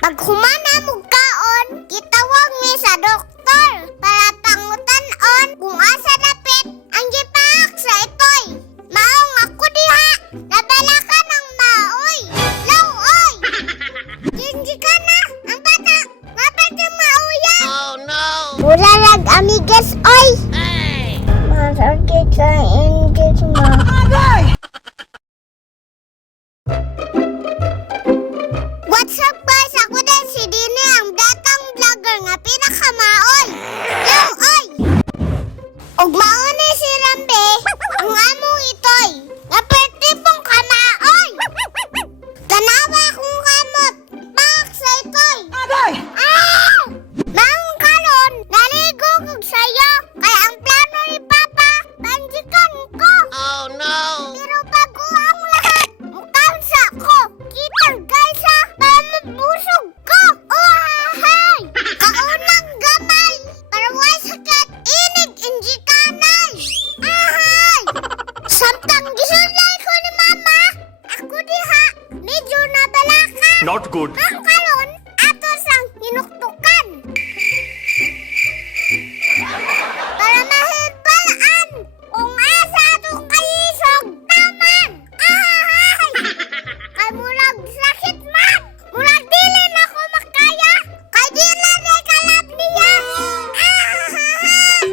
Pag humana mo kaon, gitawag mi sa doktor para pangutan-on kung asa dapit ang gipaak sa itoy. Maong ako diha, nabala ka ng maoy. Law-oy! Ginji ka na, ang bata, mapag yung maoya. Oh no! Mula lag amigas, oy! Hey! Masakit sa inggit mo. What's up guys? Ako din si Dini, ang datang vlogger nga pinakamaoy. Yung oy! Og mauni si Rambe, ang among itoy. Napertipong kamaoy. Tanawa akong kamot. Bak sa itoy. Ah! Maong karon, naligo kog sayo. Kaya ang plano ni Papa, banjikan ko. Oh no! Pero bago ang lahat, mukansa ko. Kita guys ha, para mabusog ko. Uhahay! Kaunang gamay, para wala sakit, inig inji kanay. Ahay! Samtang gisulay ko ni Mama, ako diha, medyo nabalaka. Not good. Ang karon, ato sang hinuktukan. Para mahigbalaan kung asa atong kalisog taman. Ahay! Kay murag sakit man. Murag dili na ko makaya. Kay di na rin kalab niya. Ahay!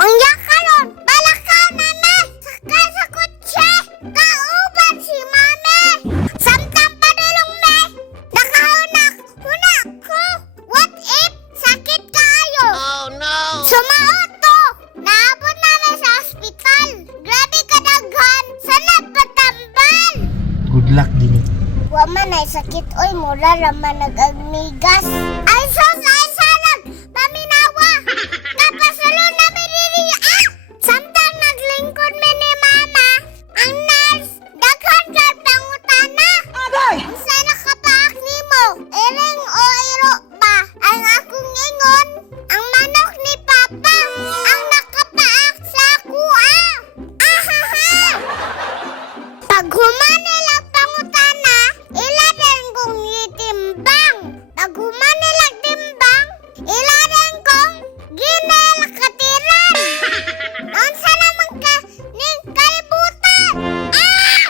Ang yakaron, balaka na na. Sakay sa kutse. Kauban si Mame. Samtang padulong me. Nakahunak. Hunak ko. What if sakit kayo? Oh no! Sumaot to! Naabot namin sa ospital! Grabe kadaghan! Sana patambal! Good luck, Dini. Wa man ay sakit oy, mura raman nagagmigas. Ay sos! Ay salag! Paminawa! Kapasulo na miririya! Samtang naglingkod mi ni Mama, ang nurse, daghan kay pangutana! Unsa nakapaak nimo? Iring o iro ba? Ang akong ingon, ang manok ni Papa, ang nakapaak sa kuha! Ahaha! Pag human nila pangutana, ila din kong itimbang. Pag human nila timbang, ila din kong ginel katiran. Unsa naman ka ning kalibutan? Ah!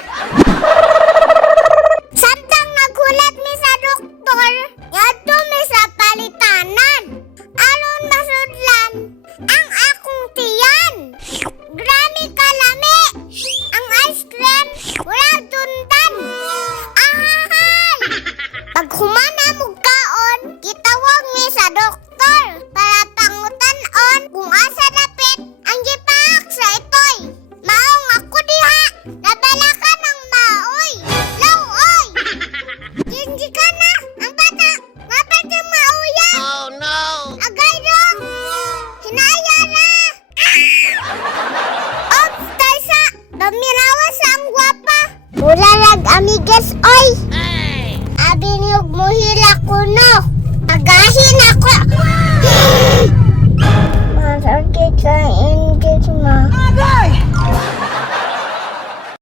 Samtang naghulat mi sa doktor, yadto mi sa palitanan. Aron masudlan ang akong tiyan. Grami kalami. Ang ice cream, wala tundan. Ahahay! Pag humana mo kaon, gitawag mi sa doktor para pangutan-on kung asa dapit ang gipaak sa itoy. Maong ako diha, nabala ka ng maoy. Law-oy! Ginji ka na, ang bata, mapag yung maoya. Oh no! Agay dong! Hinaya na! Ops, Taysa! Paminawa sa ang gwapa! Mula lag amigas, oy! Hey! Abi niyog mo hila ko, no! Agahin ako! Masakit sa